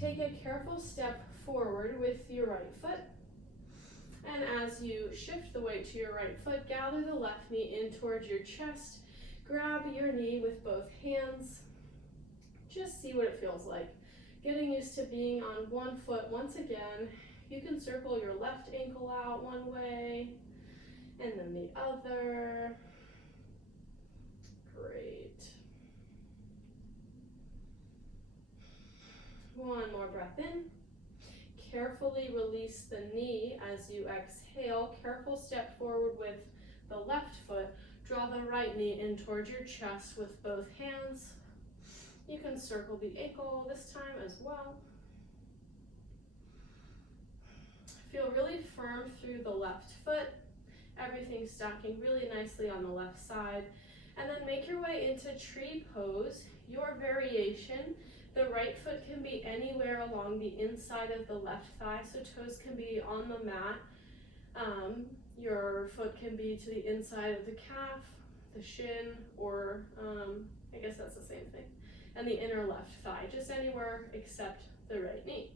Take a careful step forward with your right foot. And as you shift the weight to your right foot, gather the left knee in towards your chest. Grab your knee with both hands. Just see what it feels like. Getting used to being on one foot once again. You can circle your left ankle out one way and then the other. Great. One more breath in. Carefully release the knee as you exhale. Careful step forward with the left foot. Draw the right knee in towards your chest with both hands. You can circle the ankle this time as well. Feel really firm through the left foot. Everything stacking really nicely on the left side. And then make your way into tree pose, your variation. The right foot can be anywhere along the inside of the left thigh, so toes can be on the mat. Your foot can be to the inside of the calf, the shin, or I guess that's the same thing. And the inner left thigh, just anywhere except the right knee.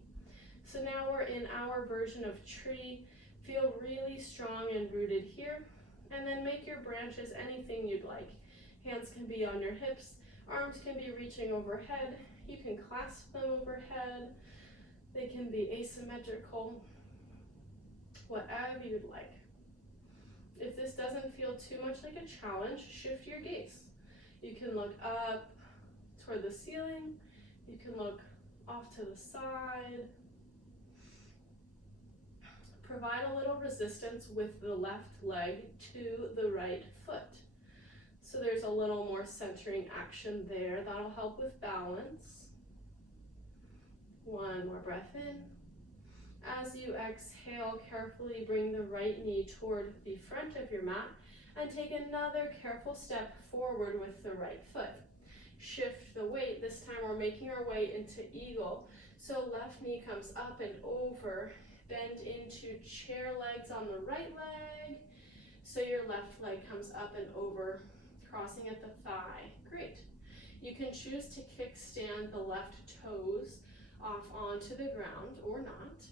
So now we're in our version of tree. Feel really strong and rooted here. And then make your branches anything you'd like. Hands can be on your hips, arms can be reaching overhead. You can clasp them overhead. They can be asymmetrical, whatever you'd like. If this doesn't feel too much like a challenge, shift your gaze. You can look up toward the ceiling. You can look off to the side. Provide a little resistance with the left leg to the right foot. So there's a little more centering action there. That'll help with balance. One more breath in. As you exhale, carefully bring the right knee toward the front of your mat and take another careful step forward with the right foot. Shift the weight. This time we're making our way into eagle. So left knee comes up and over. Bend into chair legs on the right leg. So your left leg comes up and over, crossing at the thigh. Great. You can choose to kickstand the left toes off onto the ground or not.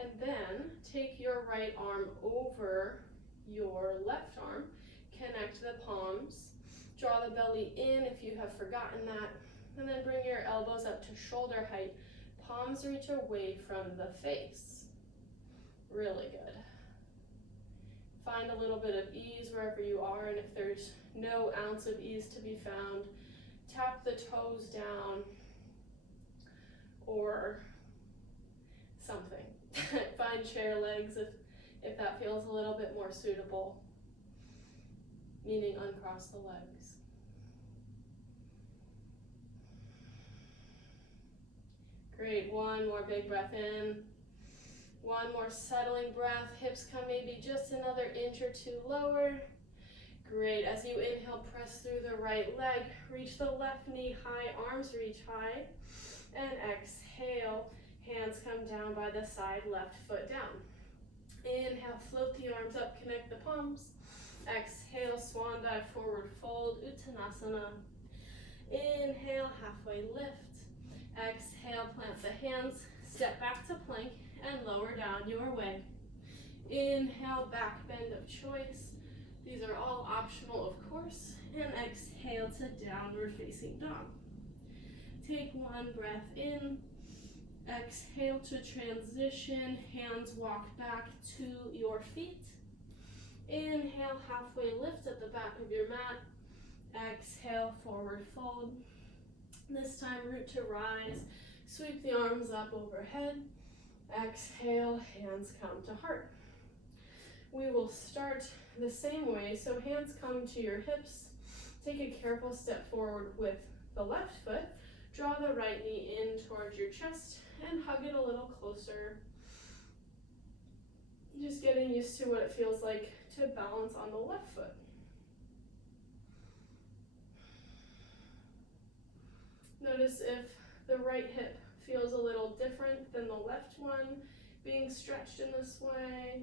And then take your right arm over your left arm. Connect the palms. Draw the belly in if you have forgotten that. And then bring your elbows up to shoulder height. Palms reach away from the face. Really good. Find a little bit of ease wherever you are, and if there's no ounce of ease to be found, tap the toes down or something. Find chair legs if that feels a little bit more suitable, meaning uncross the legs. Great, one more big breath in. One more settling breath. Hips come maybe just another inch or two lower. Great, as you inhale, press through the right leg. Reach the left knee high, arms reach high. And exhale, hands come down by the side, left foot down. Inhale, float the arms up, connect the palms. Exhale, swan dive, forward fold, Uttanasana. Inhale, halfway lift. Exhale, plant the hands, step back to plank, and lower down your way. Inhale, back bend of choice. These are all optional, of course. And exhale to downward facing dog. Take one breath in. Exhale to transition. Hands walk back to your feet. Inhale, halfway lift at the back of your mat. Exhale, forward fold. This time, root to rise. Sweep the arms up overhead. Exhale, hands come to heart. We will start the same way. So hands come to your hips. Take a careful step forward with the left foot, draw the right knee in towards your chest and hug it a little closer. Just getting used to what it feels like to balance on the left foot. Notice if the right hip feels a little different than the left one, being stretched in this way.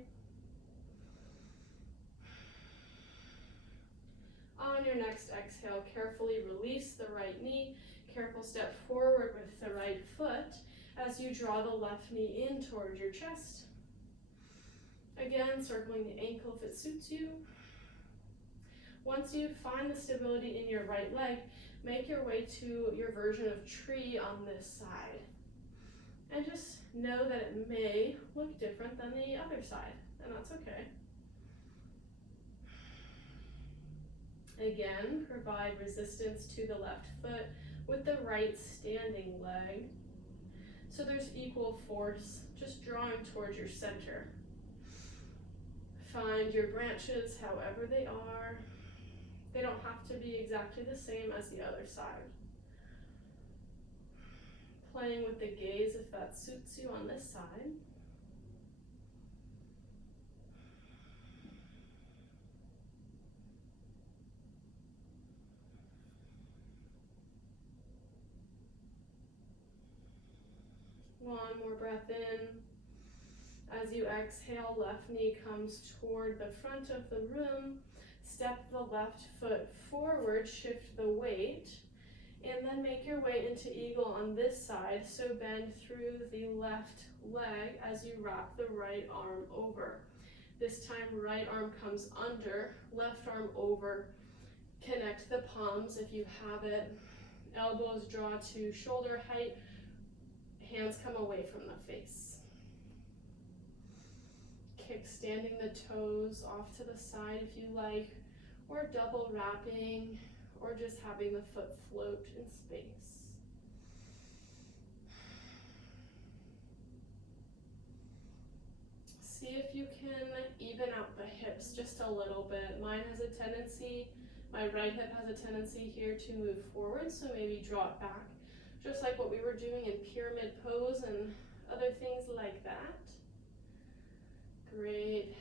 On your next exhale, carefully release the right knee. Careful step forward with the right foot as you draw the left knee in towards your chest. Again, circling the ankle if it suits you. Once you find the stability in your right leg, make your way to your version of tree on this side. And just know that it may look different than the other side, and that's okay. Again, provide resistance to the left foot with the right standing leg. So there's equal force, just drawing towards your center. Find your branches however they are. They don't have to be exactly the same as the other side. Playing with the gaze if that suits you on this side. One more breath in. As you exhale, left knee comes toward the front of the room. Step the left foot forward, shift the weight, and then make your way into eagle on this side. So bend through the left leg as you wrap the right arm over. This time, right arm comes under, left arm over. Connect the palms if you have it. Elbows draw to shoulder height. Hands come away from the face. Extending the toes off to the side if you like, or double wrapping, or just having the foot float in space. See if you can even out the hips just a little bit. Mine has a tendency, my right hip has a tendency here to move forward, so maybe draw it back, just like what we were doing in pyramid pose and other things like that. Great.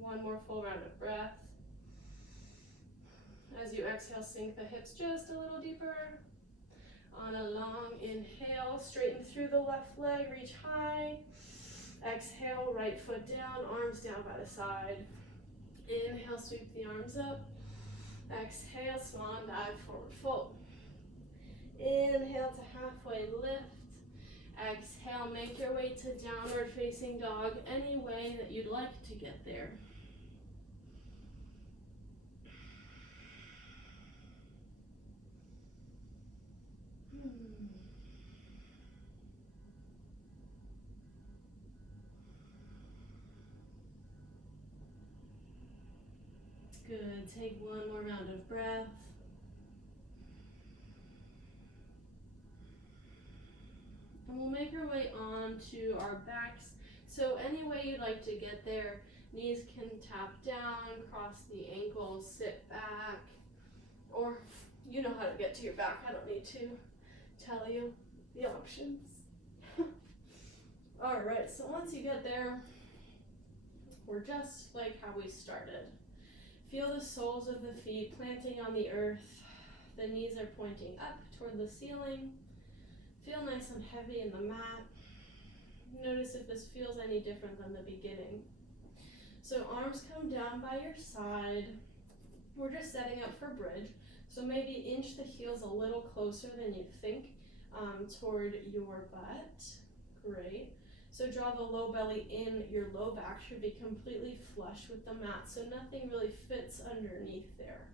One more full round of breath. As you exhale, sink the hips just a little deeper. On a long inhale, straighten through the left leg, reach high. Exhale, right foot down, arms down by the side. Inhale, sweep the arms up. Exhale, swan dive, forward fold. Inhale to halfway lift. Exhale, make your way to downward facing dog any way that you'd like to get there. Good, take one more round of breath. And we'll make our way on to our backs. So any way you'd like to get there, knees can tap down, cross the ankles, sit back, or you know how to get to your back. I don't need to tell you the options. All right, so once you get there, we're just like how we started. Feel the soles of the feet planting on the earth. The knees are pointing up toward the ceiling. Feel nice and heavy in the mat. Notice if this feels any different than the beginning. So arms come down by your side. We're just setting up for bridge. So maybe inch the heels a little closer than you think toward your butt. Great. So draw the low belly in. Your low back should be completely flush with the mat, so nothing really fits underneath there.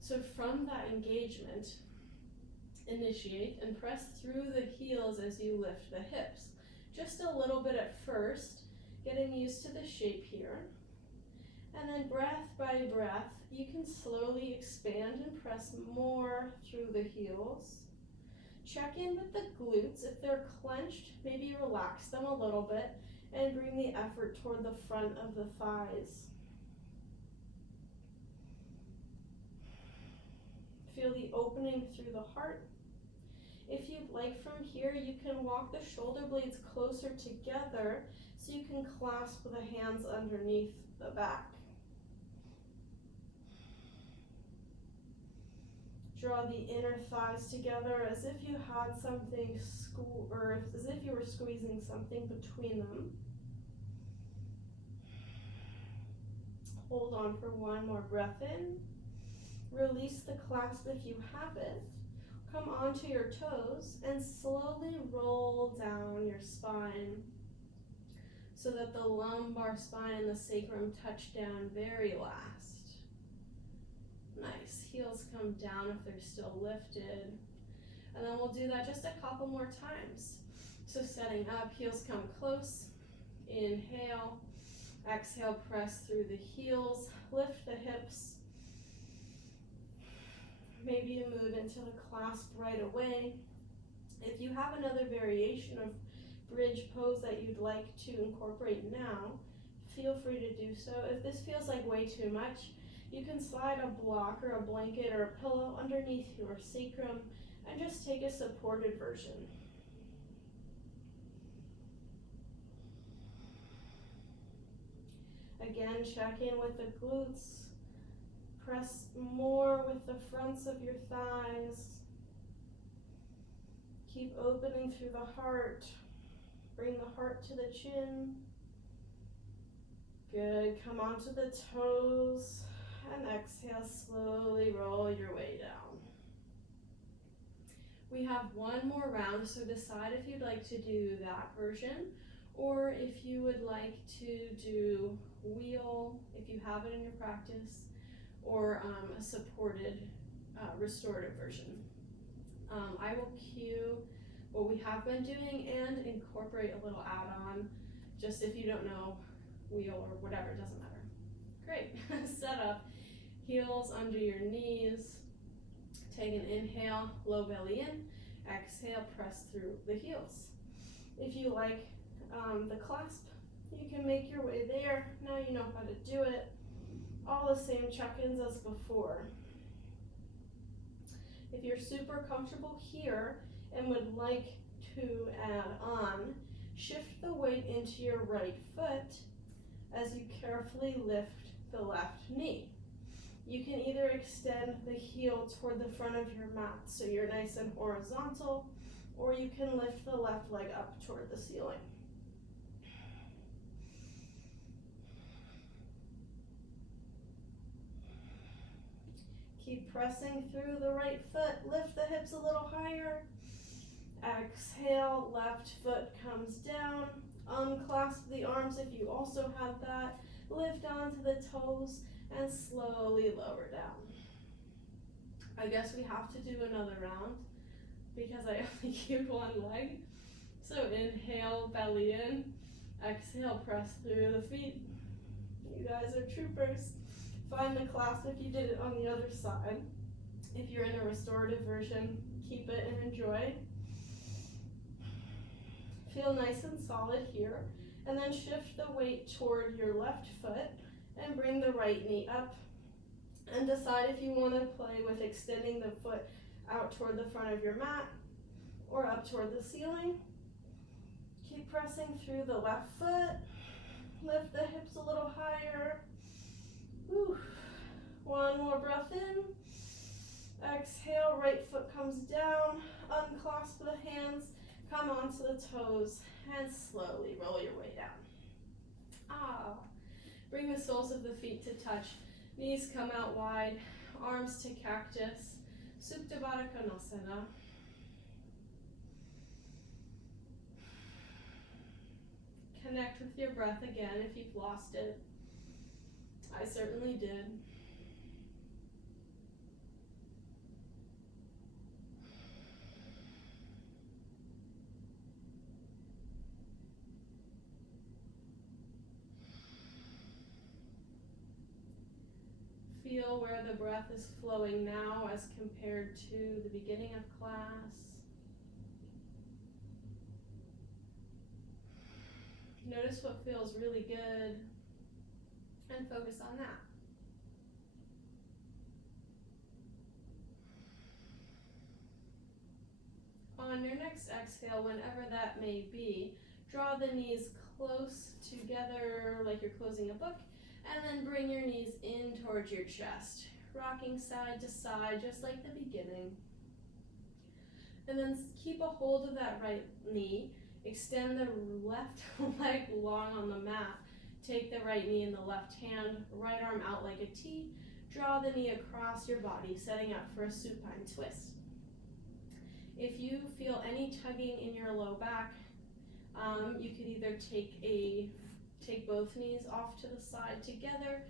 So from that engagement, initiate and press through the heels as you lift the hips. Just a little bit at first, getting used to the shape here. And then breath by breath, you can slowly expand and press more through the heels. Check in with the glutes. If they're clenched, maybe relax them a little bit and bring the effort toward the front of the thighs. feel the opening through the heart. If you'd like from here, you can walk the shoulder blades closer together so you can clasp the hands underneath the back. Draw the inner thighs together as if you had something as if you were squeezing something between them. Hold on for one more breath in. Release the clasp if you have it. Come onto your toes and slowly roll down your spine so that the lumbar spine and the sacrum touch down very last. Nice. Heels come down if they're still lifted. And then we'll do that just a couple more times. So setting up, heels come close. Inhale. Exhale, press through the heels. Lift the hips. Maybe you move into the clasp right away. If you have another variation of bridge pose that you'd like to incorporate now, feel free to do so. If this feels like way too much, you can slide a block or a blanket or a pillow underneath your sacrum and just take a supported version. Again, check in with the glutes. Press more with the fronts of your thighs. Keep opening through the heart. Bring the heart to the chin. Good. Come onto the toes. And exhale, slowly roll your way down. We have one more round, so decide if you'd like to do that version or if you would like to do wheel, if you have it in your practice, or a supported restorative version. I will cue what we have been doing and incorporate a little add-on, just if you don't know wheel or whatever, it doesn't matter. Great. Set up, heels under your knees. Take an inhale, low belly in. Exhale, press through the heels. If you like the clasp, you can make your way there. Now you know how to do it. All the same check-ins as before. If you're super comfortable here and would like to add on, shift the weight into your right foot as you carefully lift the left knee. You can either extend the heel toward the front of your mat so you're nice and horizontal, or you can lift the left leg up toward the ceiling. Keep pressing through the right foot. Lift the hips a little higher. Exhale, left foot comes down. Unclasp the arms if you also have that. Lift onto the toes and slowly lower down. I guess we have to do another round because I only cued one leg. So inhale, belly in. Exhale, press through the feet. You guys are troopers. Find the clasp if you did it on the other side. If you're in a restorative version, keep it and enjoy. Feel nice and solid here. And then shift the weight toward your left foot and bring the right knee up. And decide if you want to play with extending the foot out toward the front of your mat or up toward the ceiling. Keep pressing through the left foot. Lift the hips a little higher. Whew. One more breath in. Exhale, right foot comes down. Unclasp the hands. Come onto the toes and slowly roll your way down. Bring the soles of the feet to touch. Knees come out wide. Arms to cactus. Supta Baddha Konasana. Connect with your breath again if you've lost it. I certainly did. Feel where the breath is flowing now as compared to the beginning of class. Notice what feels really good and focus on that. on your next exhale, whenever that may be, draw the knees close together like you're closing a book, and then bring your knees in towards your chest, rocking side to side just like the beginning. And then keep a hold of that right knee, extend the left leg long on the mat, take the right knee in the left hand, right arm out like a T, draw the knee across your body, setting up for a supine twist. If you feel any tugging in your low back, you could either take both knees off to the side together,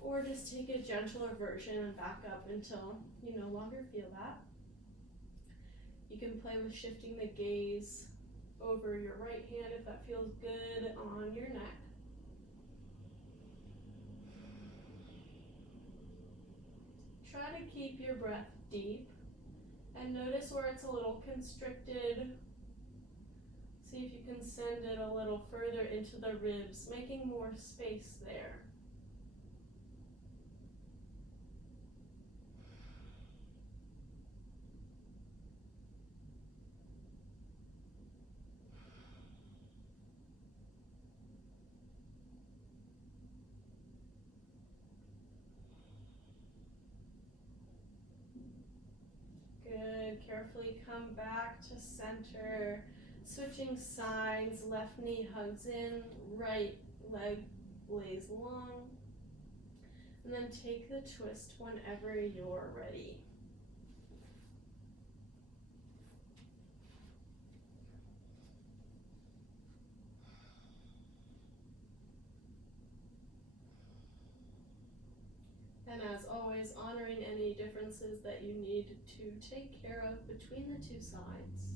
or just take a gentler version and back up until you no longer feel that. You can play with shifting the gaze over your right hand if that feels good on your neck. Try to keep your breath deep and notice where it's a little constricted. See if you can send it a little further into the ribs, making more space there. Good. Carefully come back to center. Switching sides, left knee hugs in, right leg lays long. And then take the twist whenever you're ready. And as always, honoring any differences that you need to take care of between the two sides.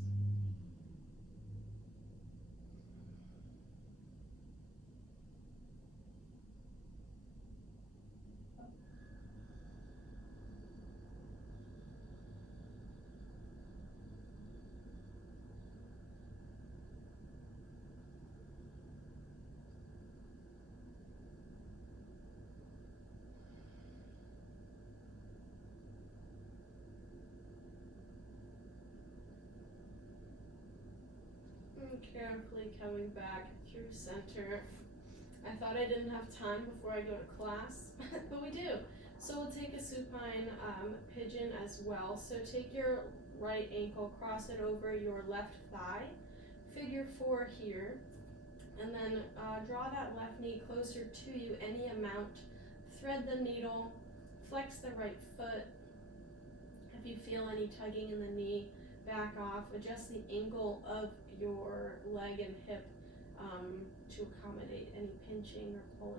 Carefully coming back through center. I thought I didn't have time before I go to class, but we do. So we'll take a supine pigeon as well. So take your right ankle, cross it over your left thigh, figure 4 here, and then draw that left knee closer to you any amount. Thread the needle, flex the right foot. If you feel any tugging in the knee, back off, adjust the angle of your leg and hip to accommodate any pinching or pulling.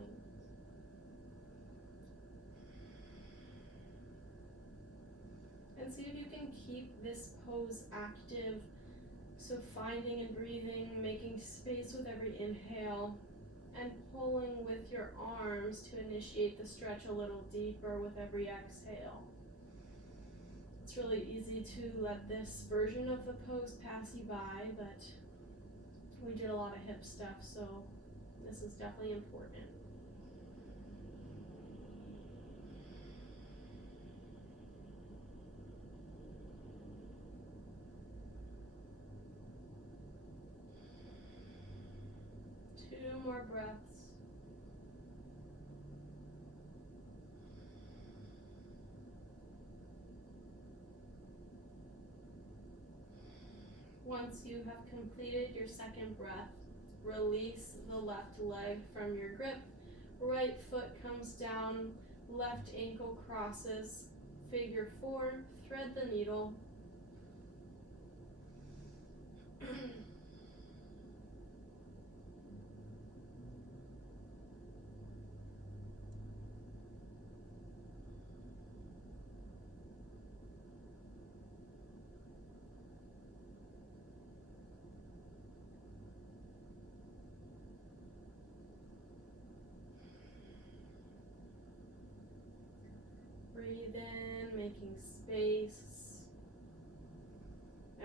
And see if you can keep this pose active. So finding and breathing, making space with every inhale, and pulling with your arms to initiate the stretch a little deeper with every exhale. It's really easy to let this version of the pose pass you by, but we did a lot of hip stuff, so this is definitely important. Two more breaths. Once you have completed your second breath, release the left leg from your grip. Right foot comes down, left ankle crosses, figure 4, thread the needle. Breathe in, making space.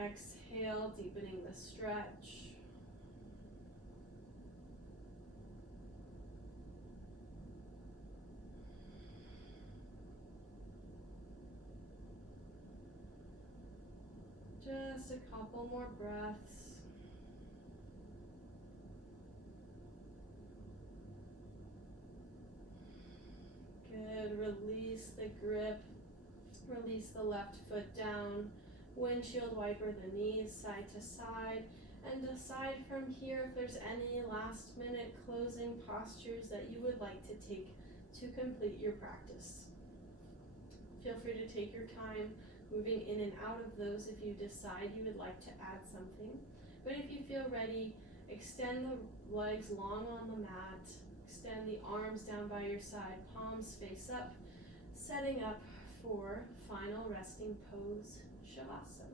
Exhale, deepening the stretch. Just a couple more breaths. Good. Release the grip. Release the left foot down. Windshield wiper the knees side to side. And decide from here if there's any last minute closing postures that you would like to take to complete your practice. Feel free to take your time moving in and out of those if you decide you would like to add something. But if you feel ready, extend the legs long on the mat. Extend the arms down by your side, palms face up, setting up for final resting pose, Shavasana.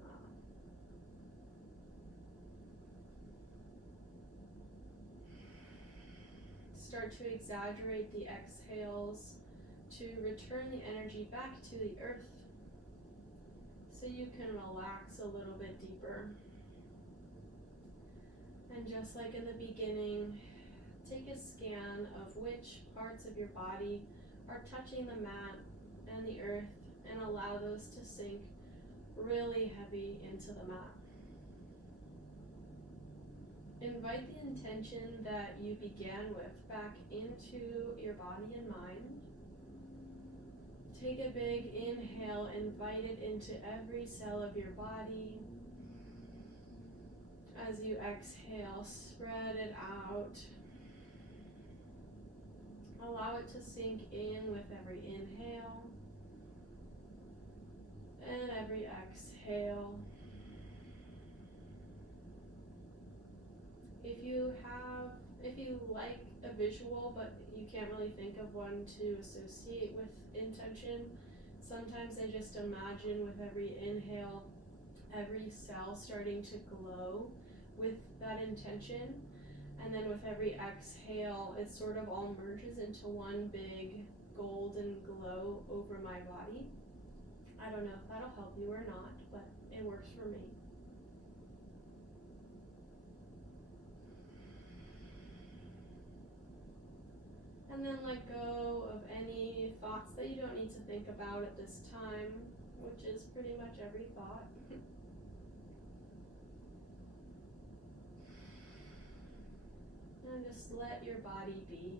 Start to exaggerate the exhales to return the energy back to the earth so you can relax a little bit deeper. And just like in the beginning, take a scan of which parts of your body are touching the mat and the earth and allow those to sink really heavy into the mat. Invite the intention that you began with back into your body and mind. Take a big inhale, invite it into every cell of your body. As you exhale, spread it out. Allow it to sink in with every inhale and every exhale. If you like a visual but you can't really think of one to associate with intention, sometimes I just imagine with every inhale, every cell starting to glow with that intention. And then with every exhale, it sort of all merges into one big golden glow over my body. I don't know if that'll help you or not, but it works for me. And then let go of any thoughts that you don't need to think about at this time, which is pretty much every thought. And just let your body be.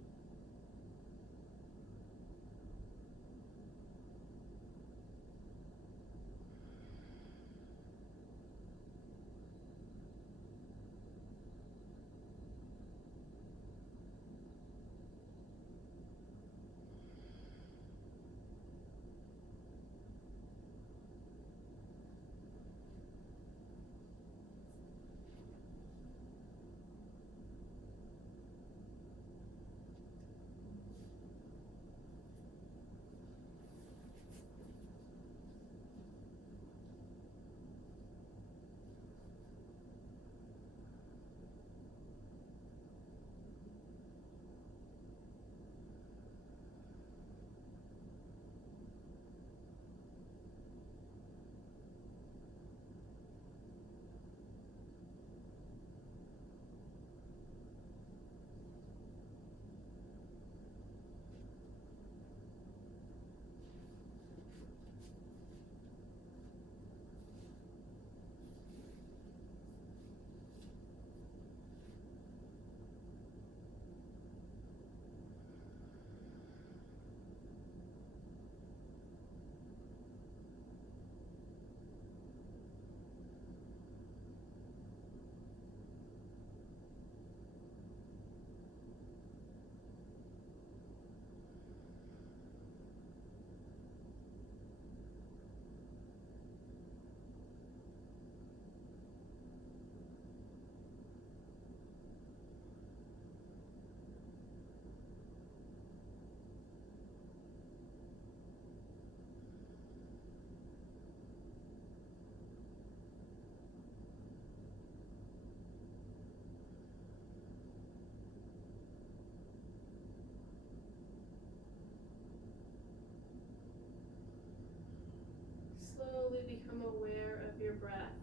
Slowly become aware of your breath,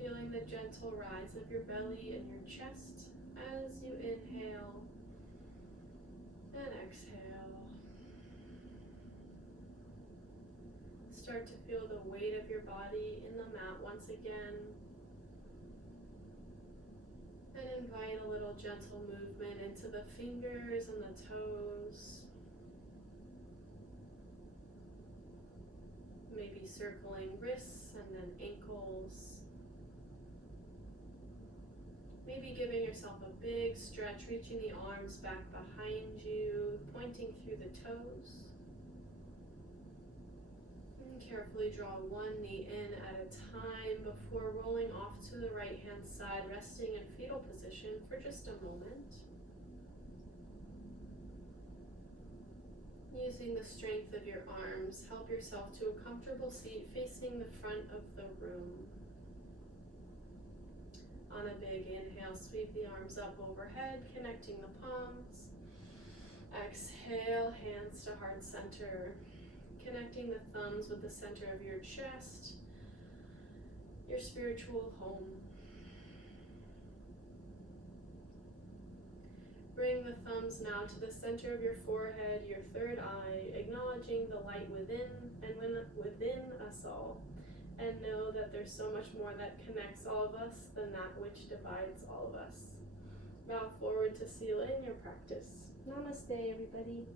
feeling the gentle rise of your belly and your chest as you inhale and exhale. start to feel the weight of your body in the mat once again. And invite a little gentle movement into the fingers and the toes. Maybe circling wrists and then ankles. Maybe giving yourself a big stretch, reaching the arms back behind you, pointing through the toes. And carefully draw one knee in at a time before rolling off to the right hand side, resting in fetal position for just a moment. Using the strength of your arms, help yourself to a comfortable seat facing the front of the room. On a big inhale, sweep the arms up overhead, connecting the palms. Exhale, hands to heart center, connecting the thumbs with the center of your chest, your spiritual home. Bring the thumbs now to the center of your forehead, your third eye, acknowledging the light within and within us all. And know that there's so much more that connects all of us than that which divides all of us. Bow forward to seal in your practice. Namaste, everybody.